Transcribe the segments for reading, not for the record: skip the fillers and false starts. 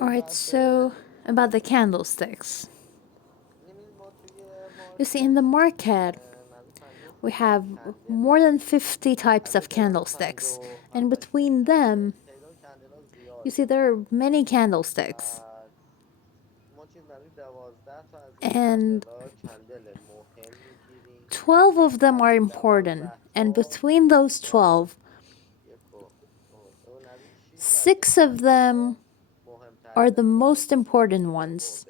Alright, so about the candlesticks. You see, in the market, we have more than 50 types of candlesticks, and between them, you see, there are many candlesticks, and 12 of them are important, and between those 12, 6 of them are the most important ones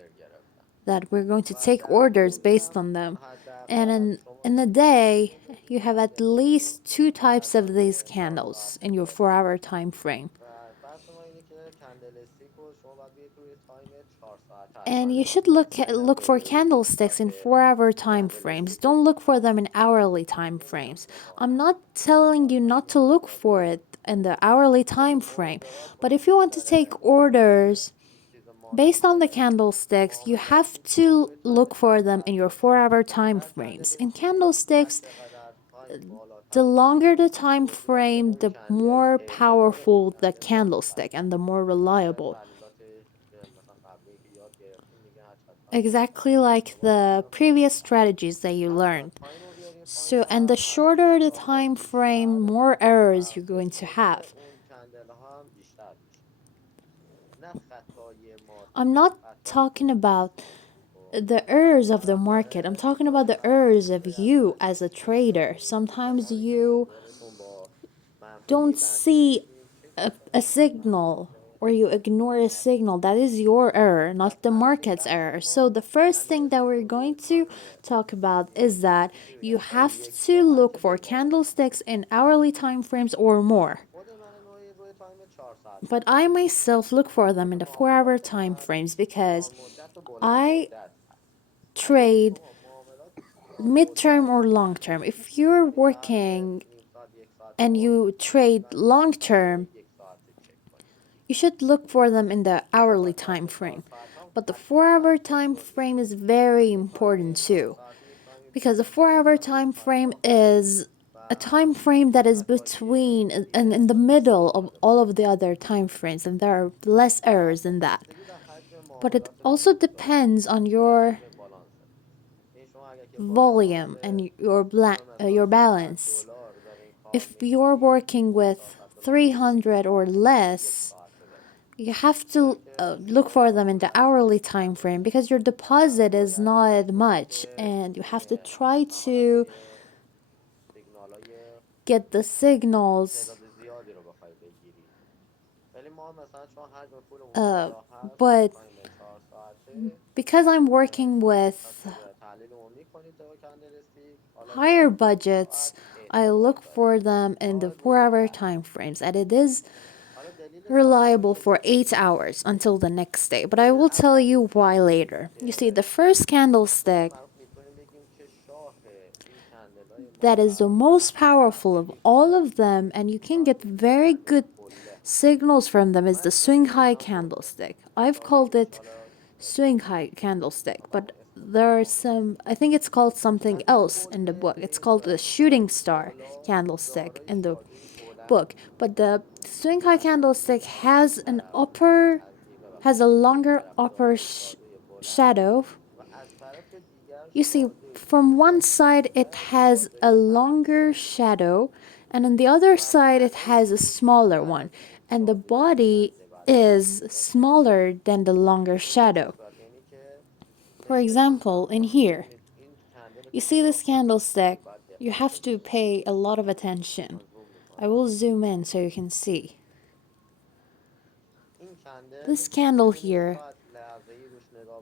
that we're going to take orders based on them. And in a day, you have at least 2 types of these candles in your 4-hour time frame. And you should look for candlesticks in 4-hour time frames. Don't look for them in hourly time frames. I'm not telling you not to look for it in the hourly time frame, but if you want to take orders based on the candlesticks, you have to look for them in your 4-hour time frames. In candlesticks, the longer the time frame, the more powerful the candlestick and the more reliable. Exactly like the previous strategies that you learned. So, and the shorter the time frame, more errors you're going to have. I'm not talking about the errors of the market. I'm talking about the errors of you as a trader. Sometimes you don't see a signal or you ignore a signal. That is your error, not the market's error. So the first thing that we're going to talk about is that you have to look for candlesticks in hourly time frames or more. But I myself look for them in the 4-hour time frames because I trade midterm or long term. If you're working and you trade long term, you should look for them in the hourly time frame. But the 4-hour time frame is very important too, because the 4-hour time frame is a time frame that is between and in the middle of all of the other time frames, and there are less errors in that. But it also depends on your volume and your balance. If you're working with 300 or less, you have to look for them in the hourly time frame because your deposit is not much and you have to try to get the signals. But because I'm working with higher budgets, I look for them in the 4-hour time frames, and it is reliable for 8 hours until the next day. But I will tell you why later. You see, the first candlestick that is the most powerful of all of them, and you can get very good signals from them, is the swing high candlestick. I've called it swing high candlestick, but there are some, I think it's called something else in the book. It's called the shooting star candlestick in the book. But the swing high candlestick has a longer upper shadow. You see, from one side it has a longer shadow, and on the other side it has a smaller one, and the body is smaller than the longer shadow. For example, in here, you see this candlestick, you have to pay a lot of attention. I will zoom in so you can see. This candle here,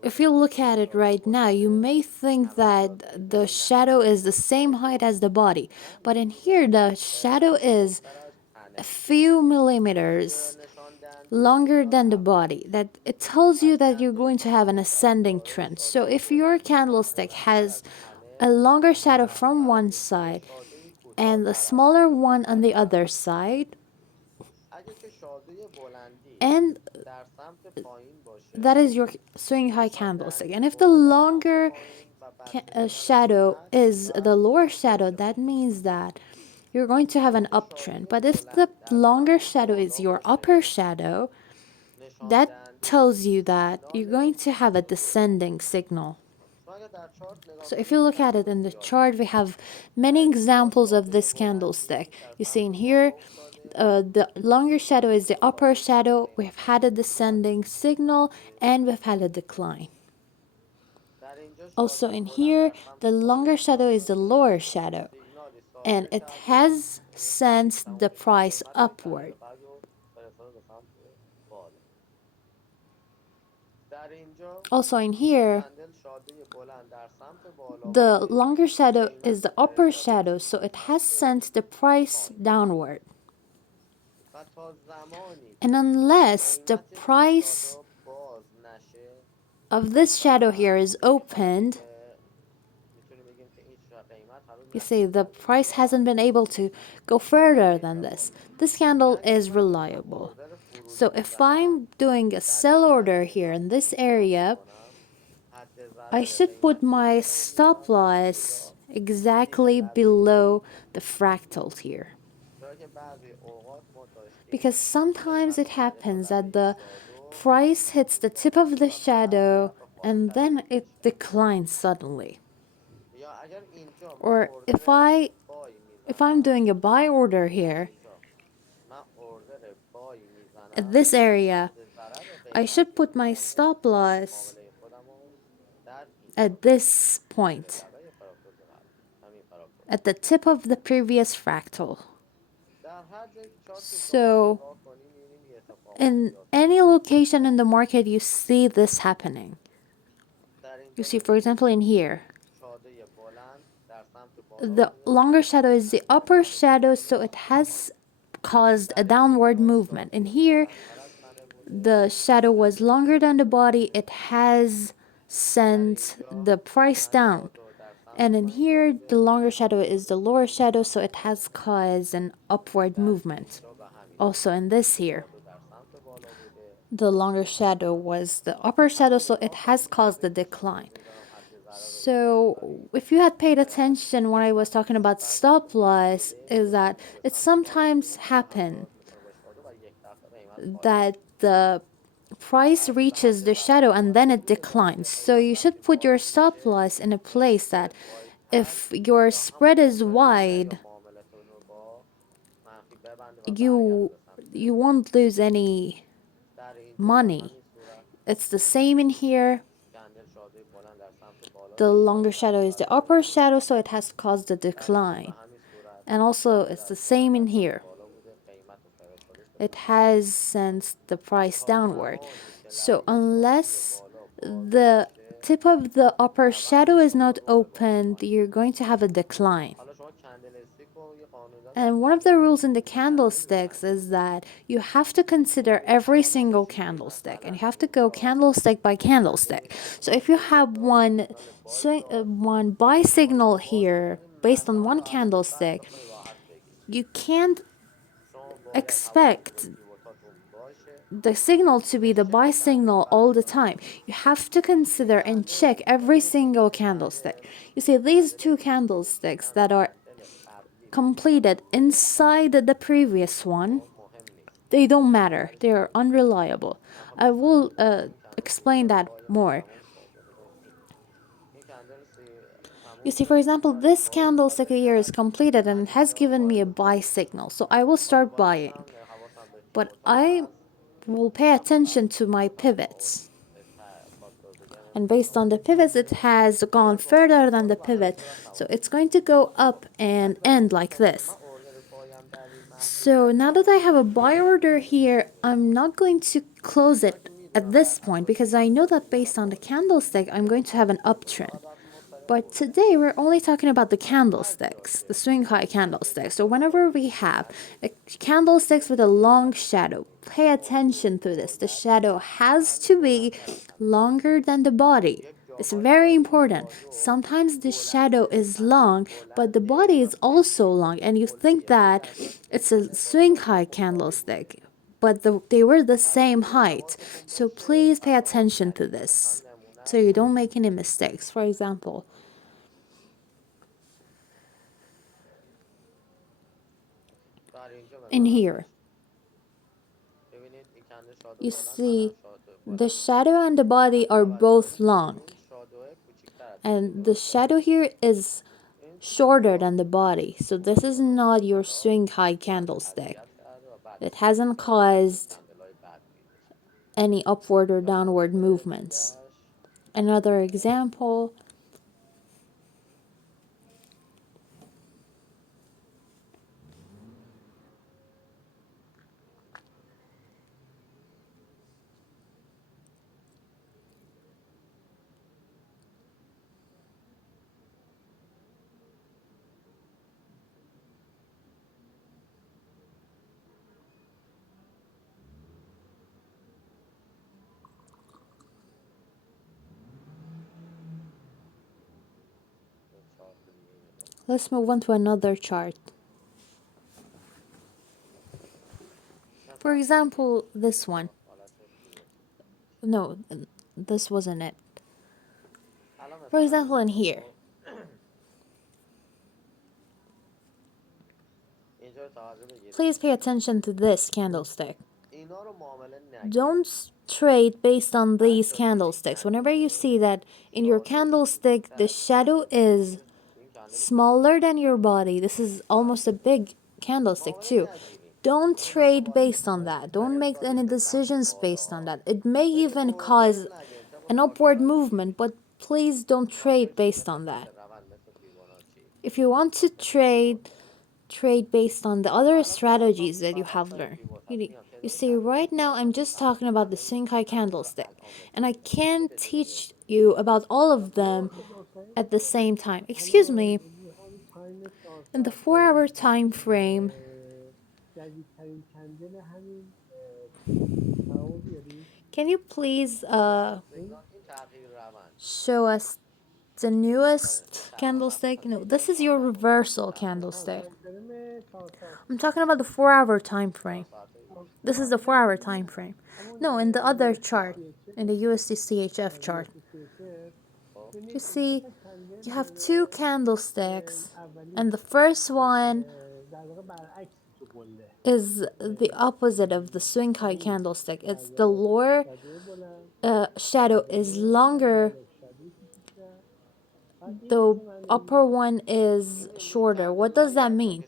if you look at it right now, you may think that the shadow is the same height as the body. But in here, the shadow is a few millimeters longer than the body. That it tells you that you're going to have an ascending trend. So if your candlestick has a longer shadow from one side and a smaller one on the other side, and that is your swing high candlestick. And if the longer shadow is the lower shadow, that means that you're going to have an uptrend. But if the longer shadow is your upper shadow, that tells you that you're going to have a descending signal. So if you look at it in the chart, we have many examples of this candlestick. You see in here, the longer shadow is the upper shadow. We've had a descending signal and we've had a decline. Also in here, the longer shadow is the lower shadow and it has sent the price upward. Also in here, the longer shadow is the upper shadow, so it has sent the price downward. And unless the price of this shadow here is opened, you see the price hasn't been able to go further than this. This candle is reliable. So if I'm doing a sell order here in this area, I should put my stop loss exactly below the fractal here. Because sometimes it happens that the price hits the tip of the shadow and then it declines suddenly. Or if I'm doing a buy order here at this area, I should put my stop loss at this point, at the tip of the previous fractal. So in any location in the market, you see this happening. You see, for example, in here, the longer shadow is the upper shadow, so it has caused a downward movement. And here, the shadow was longer than the body, it has sent the price down. And in here, the longer shadow is the lower shadow, so it has caused an upward movement. Also in this here, the longer shadow was the upper shadow, so it has caused the decline. So if you had paid attention when I was talking about stop loss, is that it sometimes happen that the price reaches the shadow and then it declines. So you should put your stop loss in a place that if your spread is wide, you you won't lose any money. It's the same in here. The longer shadow is the upper shadow, so it has caused a decline. And also it's the same in here. It has sent the price downward. So unless the tip of the upper shadow is not opened, you're going to have a decline. And one of the rules in the candlesticks is that you have to consider every single candlestick and you have to go candlestick by candlestick. So if you have one buy signal here based on one candlestick, you can't expect the signal to be the buy signal all the time. You have to consider and check every single candlestick. You see, these two candlesticks that are completed inside the previous one, they don't matter. They are unreliable. I will explain that more. You see, for example, this candlestick here is completed and it has given me a buy signal. So I will start buying. But I will pay attention to my pivots. And based on the pivots, it has gone further than the pivot. So it's going to go up and end like this. So now that I have a buy order here, I'm not going to close it at this point because I know that based on the candlestick, I'm going to have an uptrend. But today we're only talking about the candlesticks, the swing high candlesticks. So whenever we have a candlesticks with a long shadow, pay attention to this. The shadow has to be longer than the body. It's very important. Sometimes the shadow is long, but the body is also long, and you think that it's a swing high candlestick, but they were the same height. So please pay attention to this so you don't make any mistakes. For example, in here, You see, the shadow and the body are both long, and the shadow here is shorter than the body. So this is not your swing high candlestick. It hasn't caused any upward or downward movements. Another example, let's move on to another chart. For example, this one. No, this wasn't it. For example, in here. Please pay attention to this candlestick. Don't trade based on these candlesticks. Whenever you see that in your candlestick the shadow is smaller than your body, this is almost a big candlestick too. Don't trade based on that. Don't make any decisions based on that. It may even cause an upward movement, but please don't trade based on that. If you want to trade based on the other strategies that you have learned. You see, right now I'm just talking about the Sinkai candlestick, and I can't teach you about all of them at the same time. Excuse me, in the 4 hour time frame, can you please show us the newest candlestick? No, this is your reversal candlestick. I'm talking about the 4 hour time frame. This is the 4 hour time frame. No, in the other chart, in the USD CHF chart. You see, you have two candlesticks, and the first one is the opposite of the swing high candlestick. It's the lower shadow is longer, the upper one is shorter. What does that mean?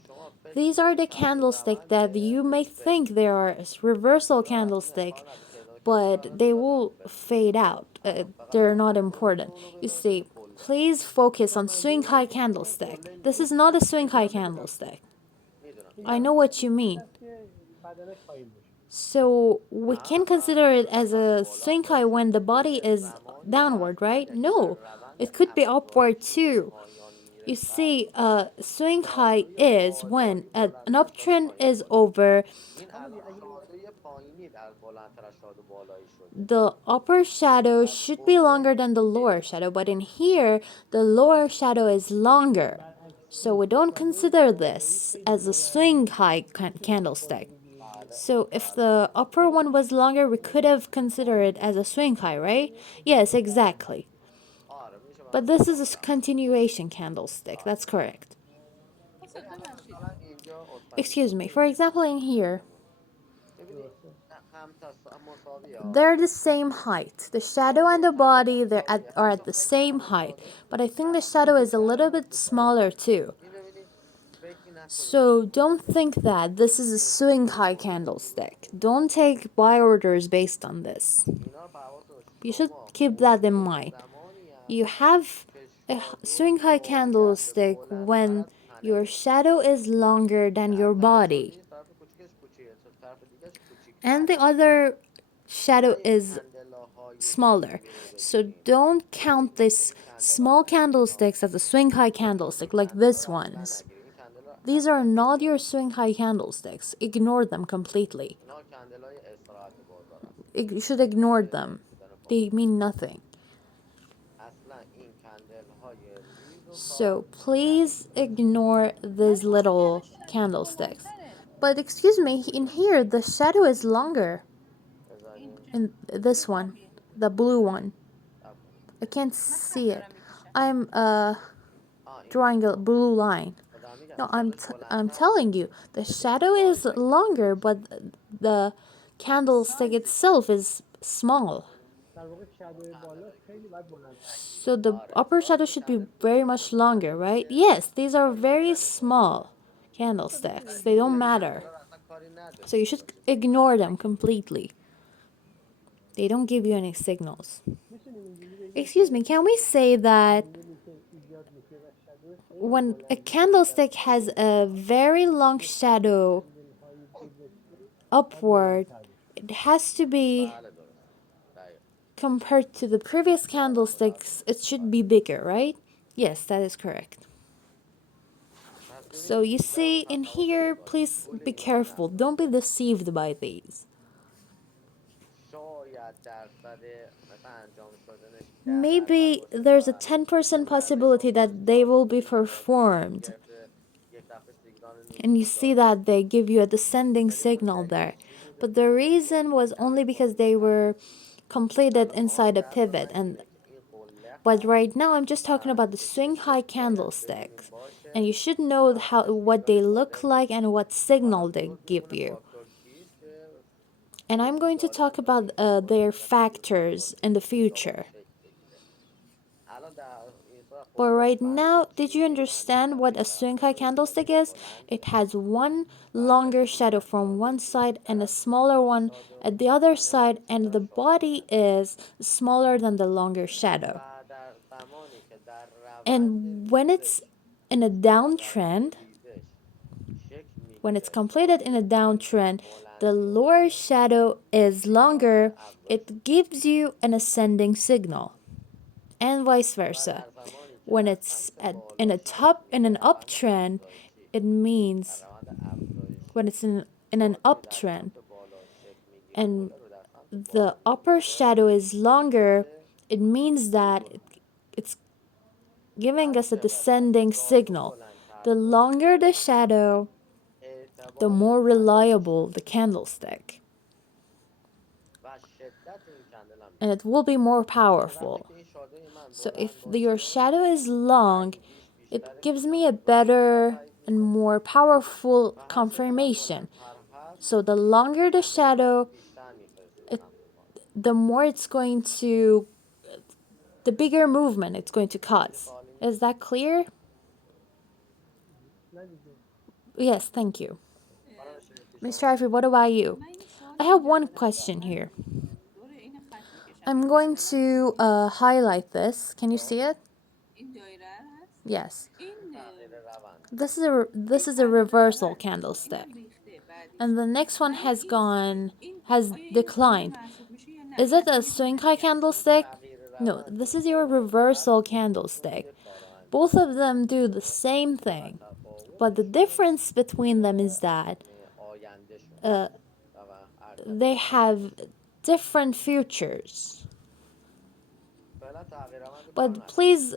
These are the candlestick that you may think they are reversal candlestick, but they will fade out. They're not important. You see, please focus on swing high candlestick. This is not a swing high candlestick. I know what you mean. So we can consider it as a swing high when the body is downward, right? No, it could be upward too. You see, swing high is when an uptrend is over, the upper shadow should be longer than the lower shadow, but in here, the lower shadow is longer. So we don't consider this as a swing high candlestick. So if the upper one was longer, we could have considered it as a swing high, right? Yes, exactly. But this is a continuation candlestick. That's correct. Excuse me. For example, in here, they're the same height. The shadow and the body are at the same height. But I think the shadow is a little bit smaller too. So don't think that this is a swing high candlestick. Don't take buy orders based on this. You should keep that in mind. You have a swing high candlestick when your shadow is longer than your body, and the other shadow is smaller. So don't count this small candlesticks as a swing high candlestick like this ones. These are not your swing high candlesticks. Ignore them completely. You should ignore them. They mean nothing. So please ignore these little candlesticks. But excuse me, in here the shadow is longer. In this one, the blue one. I can't see it. I'm drawing a blue line. No, I'm telling you, the shadow is longer, but the candlestick itself is small. So the upper shadow should be very much longer, right? Yes, these are very small candlesticks. They don't matter. So you should ignore them completely. They don't give you any signals. Excuse me, can we say that when a candlestick has a very long shadow upward, it has to be compared to the previous candlesticks, it should be bigger, right? Yes, that is correct. So you see in here, please be careful. Don't be deceived by these. Maybe there's a 10% possibility that they will be performed. And you see that they give you a descending signal there. But the reason was only because they were completed inside a pivot. But right now I'm just talking about the swing high candlesticks. And you should know what they look like and what signal they give you. And I'm going to talk about their factors in the future. But right now, did you understand what a swing high candlestick is? It has one longer shadow from one side and a smaller one at the other side, and the body is smaller than the longer shadow. And when it's in a downtrend, when it's completed in a downtrend, the lower shadow is longer. It gives you an ascending signal, and vice versa. When it's in an uptrend, it means when it's in an uptrend and the upper shadow is longer, it means that it's giving us a descending signal. The longer the shadow, the more reliable the candlestick, and it will be more powerful. So if your shadow is long, it gives me a better and more powerful confirmation. So the longer the shadow, the more it's going to, the bigger movement it's going to cause. Is that clear? Yes, thank you. Mr. Arfi, what about you? I have one question here. I'm going to highlight this. Can you see it? Yes. This is a reversal candlestick. And the next one has declined. Is it a swing high candlestick? No, this is your reversal candlestick. Both of them do the same thing. But the difference between them is that they have different futures. But please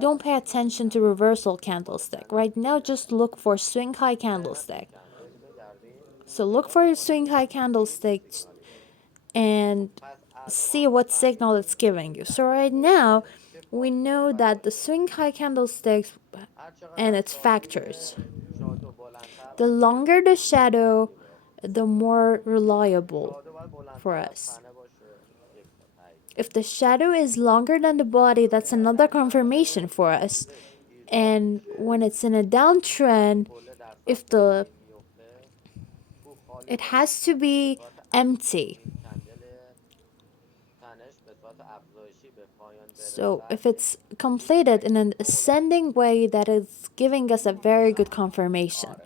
don't pay attention to reversal candlestick. Right now, just look for swing high candlestick. So look for a swing high candlestick and see what signal it's giving you. So right now, we know that the swing high candlesticks and its factors. The longer the shadow, the more reliable for us. If the shadow is longer than the body, that's another confirmation for us. And when it's in a downtrend, if the it has to be empty. So if it's completed in an ascending way, that is giving us a very good confirmation.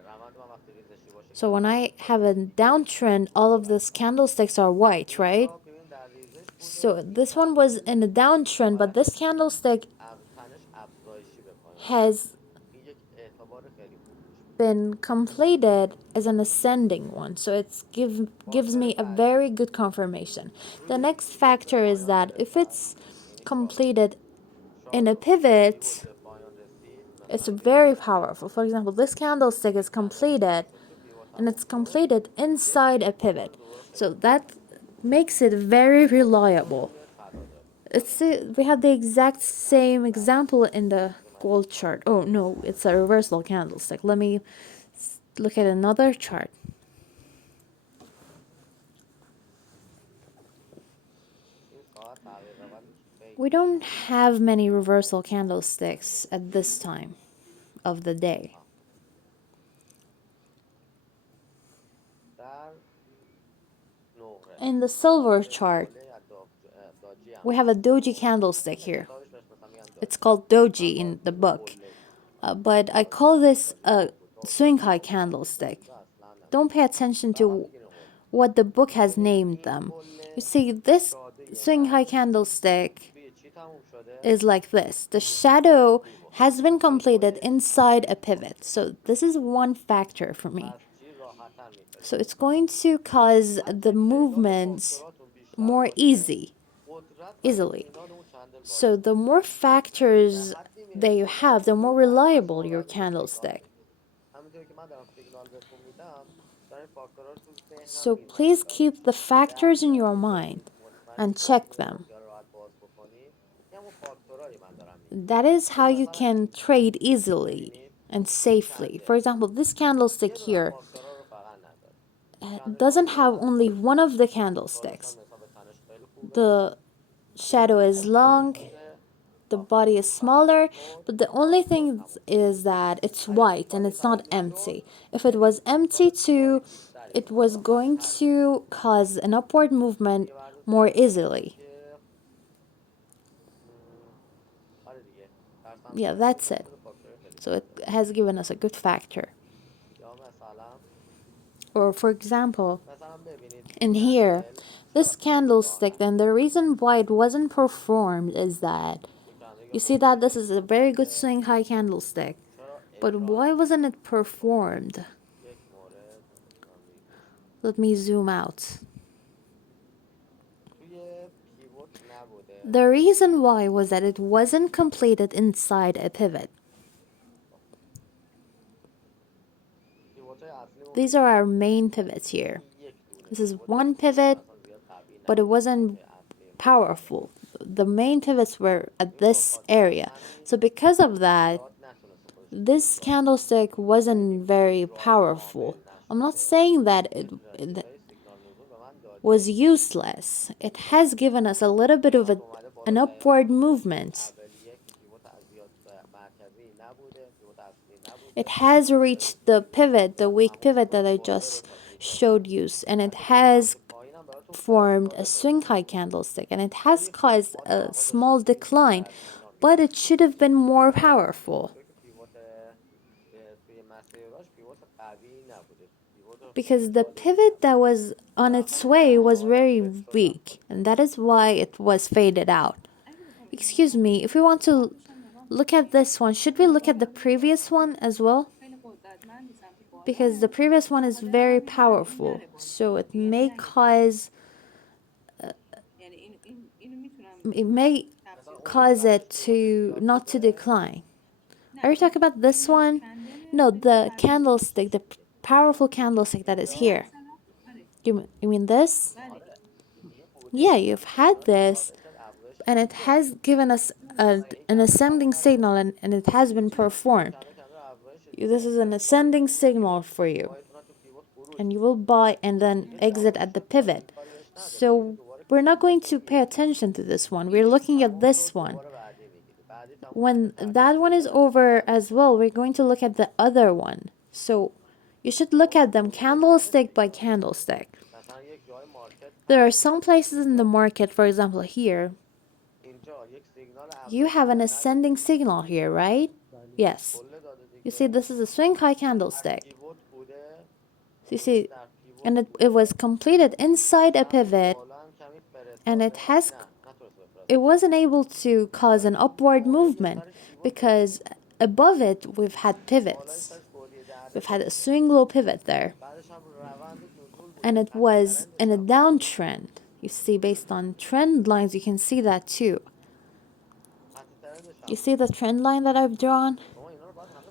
So when I have a downtrend, all of these candlesticks are white, right? So this one was in a downtrend, but this candlestick has been completed as an ascending one. So it gives me a very good confirmation. The next factor is that if it's completed in a pivot, it's very powerful. For example, this candlestick is completed and it's completed inside a pivot. So that makes it very reliable. We have the exact same example in the gold chart. Oh no, it's a reversal candlestick. Let me look at another chart. We don't have many reversal candlesticks at this time of the day. In the silver chart, we have a doji candlestick here. It's called doji in the book, but I call this a swing high candlestick. Don't pay attention to what the book has named them. You see, this swing high candlestick is like this. The shadow has been completed inside a pivot. So this is one factor for me. So it's going to cause the movements more easily. So the more factors that you have, the more reliable your candlestick. So please keep the factors in your mind and check them. That is how you can trade easily and safely. For example, this candlestick here doesn't have only one of the candlesticks. The shadow is long, the body is smaller, but the only thing is that it's white and it's not empty. If it was empty too, it was going to cause an upward movement more easily. Yeah, that's it. So it has given us a good factor. Or for example, in here, this candlestick, then the reason why it wasn't performed is that you see that this is a very good swing high candlestick, but why wasn't it performed? Let me zoom out. The reason why was that it wasn't completed inside a pivot. These are our main pivots here. This is one pivot, but it wasn't powerful. The main pivots were at this area. So because of that, this candlestick wasn't very powerful. I'm not saying that it was useless. It has given us a little bit of an upward movement. It has reached the pivot, the weak pivot that I just showed you, and it has formed a swing high candlestick, and it has caused a small decline, but it should have been more powerful. Because the pivot that was on its way was very weak, and that is why it was faded out. Excuse me, if we want to look at this one, should we look at the previous one as well? Because the previous one is very powerful, so it may cause it to not to decline. Are you talking about this one? No, the candlestick, the powerful candlestick that is here. You mean this? Yeah, you've had this, and it has given us an ascending signal, and it has been performed. This is an ascending signal for you, and you will buy and then exit at the pivot. So we're not going to pay attention to this one. We're looking at this one. When that one is over as well, we're going to look at the other one. So you should look at them candlestick by candlestick. There are some places in the market, for example here, you have an ascending signal here, right? Yes. You see, this is a swing high candlestick. You see, and it was completed inside a pivot, and it wasn't able to cause an upward movement because above it we've had pivots. We've had a swing low pivot there, and it was in a downtrend. You see, based on trend lines, you can see that too. You see the trend line that I've drawn?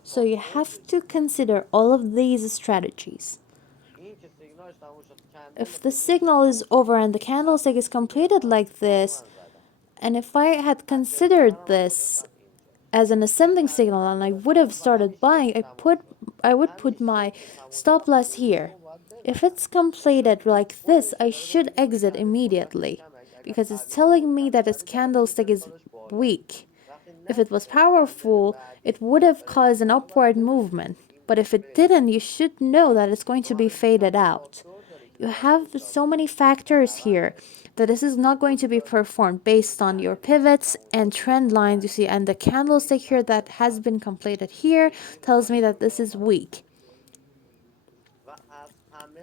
So you have to consider all of these strategies. If the signal is over and the candlestick is completed like this, and if I had considered this as an ascending signal and I would have started buying, I would put my stop loss here. If it's completed like this, I should exit immediately. because it's telling me that its candlestick is weak. If it was powerful, it would have caused an upward movement. But if it didn't, you should know that it's going to be faded out. You have so many factors here that this is not going to be performed based on your pivots and trend lines you see, and the candlestick here that has been completed here tells me that this is weak.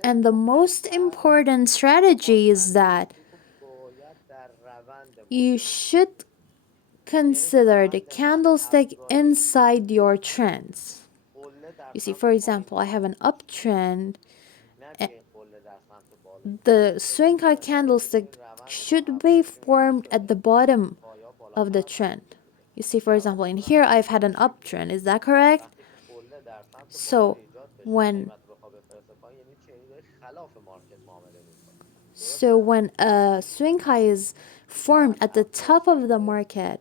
And the most important strategy is that you should consider the candlestick inside your trends. You see, for example, I have an uptrend. The swing high candlestick should be formed at the bottom of the trend. You see, for example, in here I've had an uptrend. Is that correct? So when when a swing high is formed at the top of the market,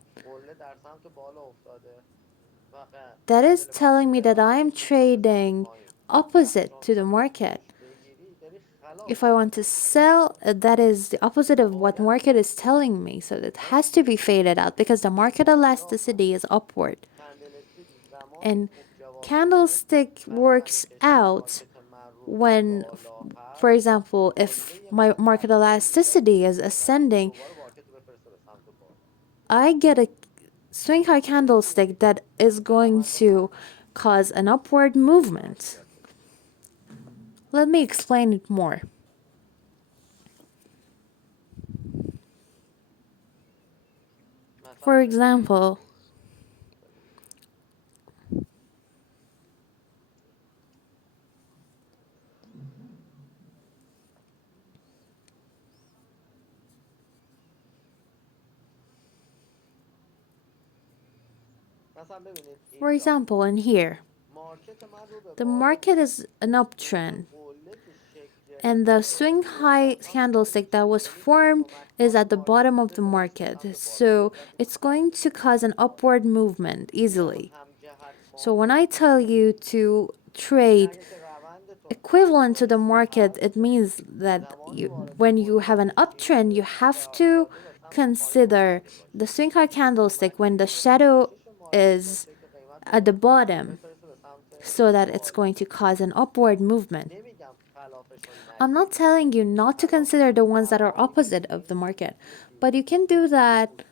that is telling me that I am trading opposite to the market. If I want to sell, that is the opposite of what market is telling me. So it has to be faded out because the market elasticity is upward. And candlestick works out when, for example, if my market elasticity is ascending, I get a swing high candlestick that is going to cause an upward movement. Let me explain it more. For example, in here, the market is an uptrend, and the swing high candlestick that was formed is at the bottom of the market. So it's going to cause an upward movement easily. So when I tell you to trade equivalent to the market, it means that when you have an uptrend, you have to consider the swing high candlestick when the shadow is at the bottom, so that it's going to cause an upward movement. I'm not telling you not to consider the ones that are opposite of the market, but you can do that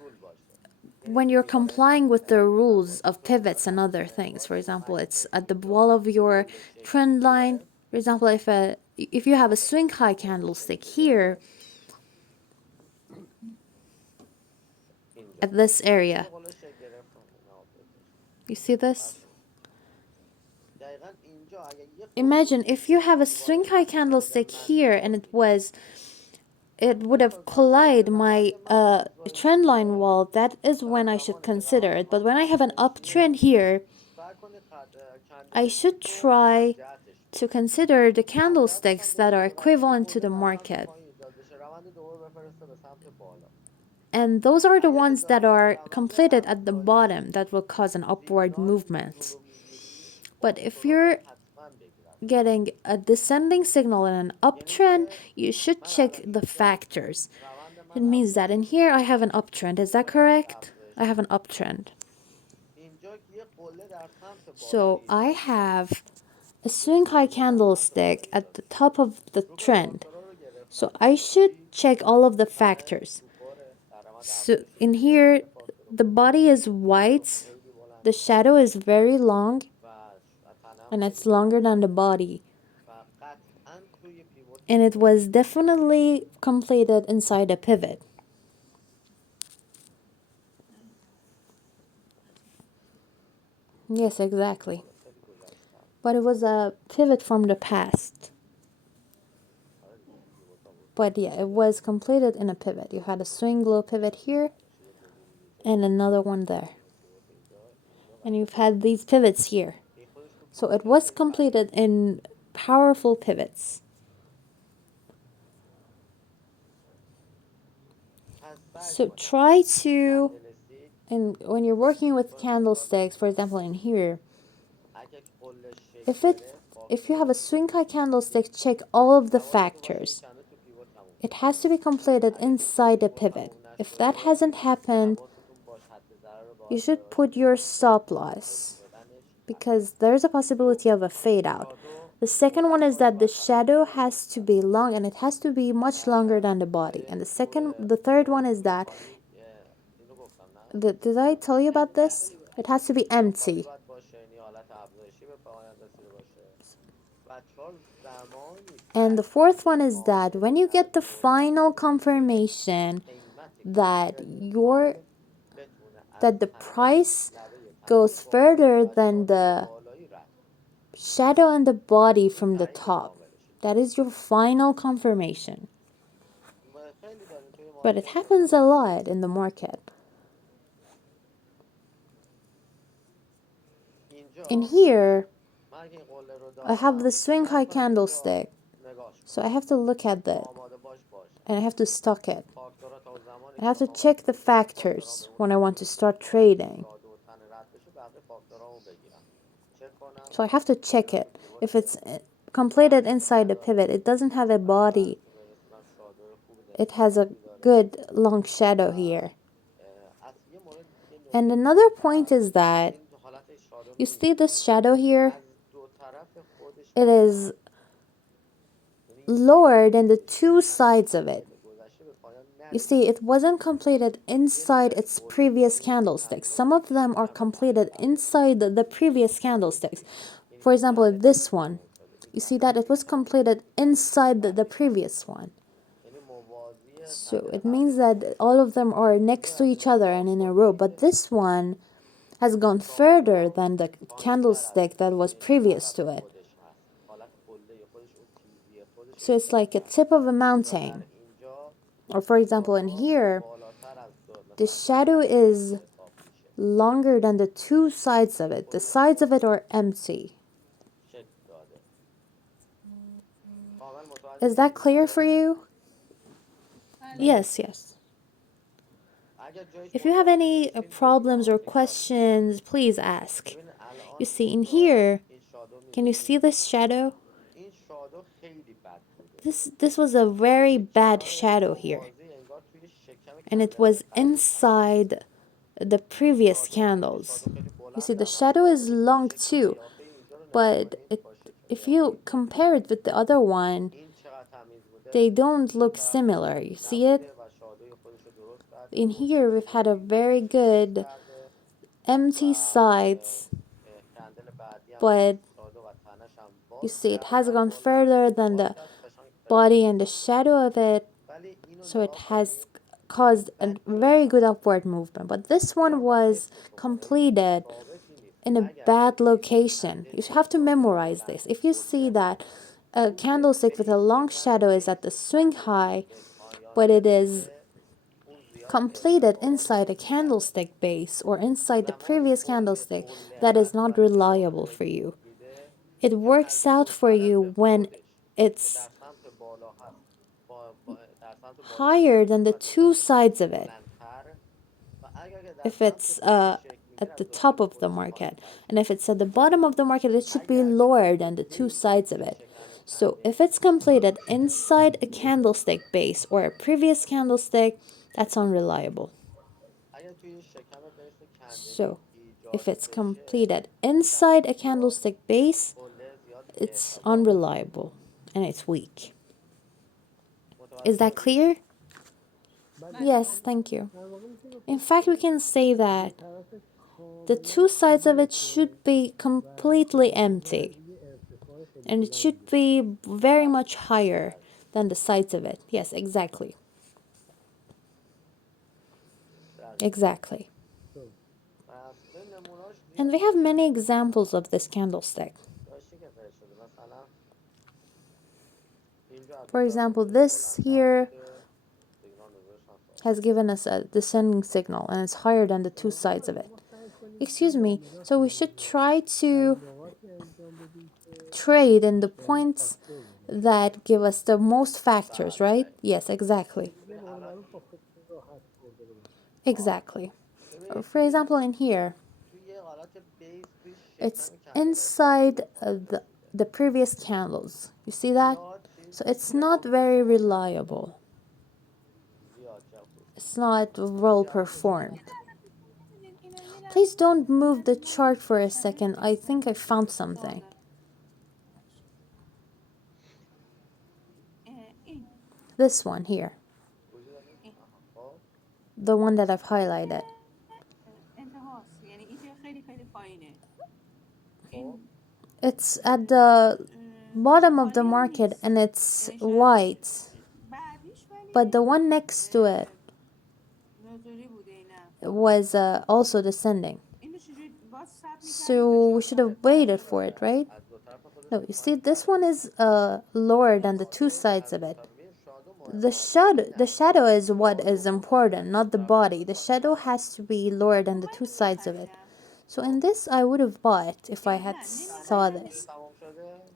when you're complying with the rules of pivots and other things. For example, it's at the wall of your trend line. For example, if you have a swing high candlestick here at this area, you see this? Imagine if you have a swing high candlestick here and it would have collided my trend line wall. That is when I should consider it. But when I have an uptrend here, I should try to consider the candlesticks that are equivalent to the market. And those are the ones that are completed at the bottom that will cause an upward movement. But if you're getting a descending signal and an uptrend, you should check the factors. It means that in here I have an uptrend. Is that correct? I have an uptrend. So I have a swing high candlestick at the top of the trend. So I should check all of the factors. So in here, the body is white, the shadow is very long, and it's longer than the body. And it was definitely completed inside a pivot. Yes, exactly. But it was a pivot from the past. But yeah, it was completed in a pivot. You had a swing low pivot here and another one there. And you've had these pivots here. So it was completed in powerful pivots. So try to, and when you're working with candlesticks, for example in here, if you have a swing high candlestick, check all of the factors. it has to be completed inside the pivot. If that hasn't happened, you should put your stop loss because there's a possibility of a fade out. The second one is that the shadow has to be long and it has to be much longer than the body. And the third one is that, did I tell you about this? It has to be empty. And the fourth one is that when you get the final confirmation that the price goes further than the shadow and the body from the top, that is your final confirmation. But it happens a lot in the market. In here, I have the swing high candlestick, so I have to look at that and I have to stock it. I have to check the factors when I want to start trading. So I have to check it. If it's completed inside the pivot, it doesn't have a body. It has a good long shadow here. And another point is that you see this shadow here? It is lower than the two sides of it. You see, it wasn't completed inside its previous candlesticks. Some of them are completed inside the previous candlesticks. For example, this one. You see that it was completed inside the previous one. So it means that all of them are next to each other and in a row. But this one has gone further than the candlestick that was previous to it. So it's like a tip of a mountain. Or for example, in here, the shadow is longer than the two sides of it. The sides of it are empty. Is that clear for you? Yes, yes. If you have any problems or questions, please ask. You see, in here, can you see this shadow? This was a very bad shadow here. And it was inside the previous candles. You see, the shadow is long too, but if you compare it with the other one, they don't look similar. You see it? In here, we've had a very good empty sides, but you see, it has gone further than the body and the shadow of it, so it has caused a very good upward movement. But this one was completed in a bad location. You have to memorize this. If you see that a candlestick with a long shadow is at the swing high, but it is completed inside a candlestick base or inside the previous candlestick, that is not reliable for you. It works out for you when it's higher than the two sides of it. If it's at the top of the market, and if it's at the bottom of the market, it should be lower than the two sides of it. So if it's completed inside a candlestick base or a previous candlestick, that's unreliable. So if it's completed inside a candlestick base, it's unreliable and it's weak. Is that clear? Yes, thank you. In fact, we can say that the two sides of it should be completely empty. And it should be very much higher than the sides of it. Yes, exactly. Exactly. And we have many examples of this candlestick. For example, this here has given us a descending signal and it's higher than the two sides of it. Excuse me, so we should try to trade in the points that give us the most factors, right? Yes, exactly. Exactly. For example, in here, it's inside the previous candles. You see that? So it's not very reliable. It's not well performed. Please don't move the chart for a second. I think I found something. This one here. The one that I've highlighted. It's at the bottom of the market and it's white. But the one next to it was also descending. So we should have waited for it, right? No, you see, this one is lower than the two sides of it. The shadow is what is important, not the body. The shadow has to be lower than the two sides of it. So in this, I would have bought if I had saw this.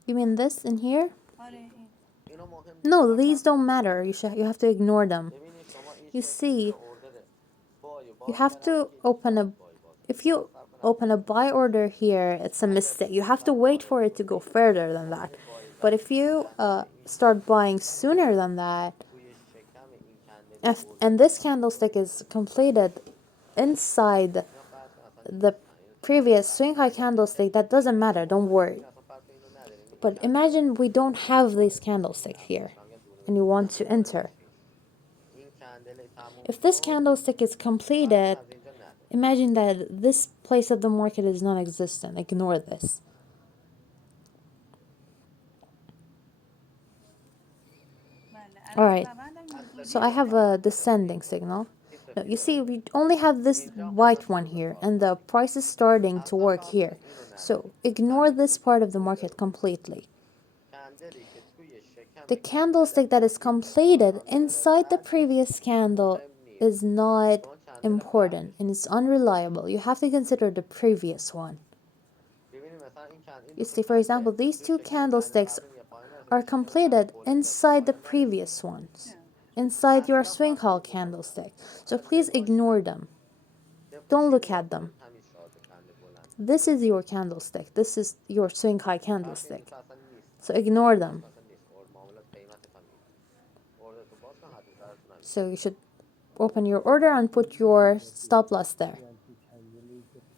You mean this in here? No, these don't matter. You have to ignore them. You see, you have to open a. If you open a buy order here, it's a mistake. You have to wait for it to go further than that. But if you start buying sooner than that, and this candlestick is completed inside the previous swing high candlestick, that doesn't matter, don't worry. But imagine we don't have this candlestick here and you want to enter. If this candlestick is completed, imagine that this place of the market is non-existent. Ignore this. Alright, so I have a descending signal. Now, you see, we only have this white one here, and the price is starting to work here. So ignore this part of the market completely. The candlestick that is completed inside the previous candle is not important and it's unreliable. You have to consider the previous one. You see, for example, these two candlesticks are completed inside the previous ones, inside your swing hall candlestick. So please ignore them. Don't look at them. This is your candlestick. This is your swing high candlestick. So ignore them. So you should open your order and put your stop loss there.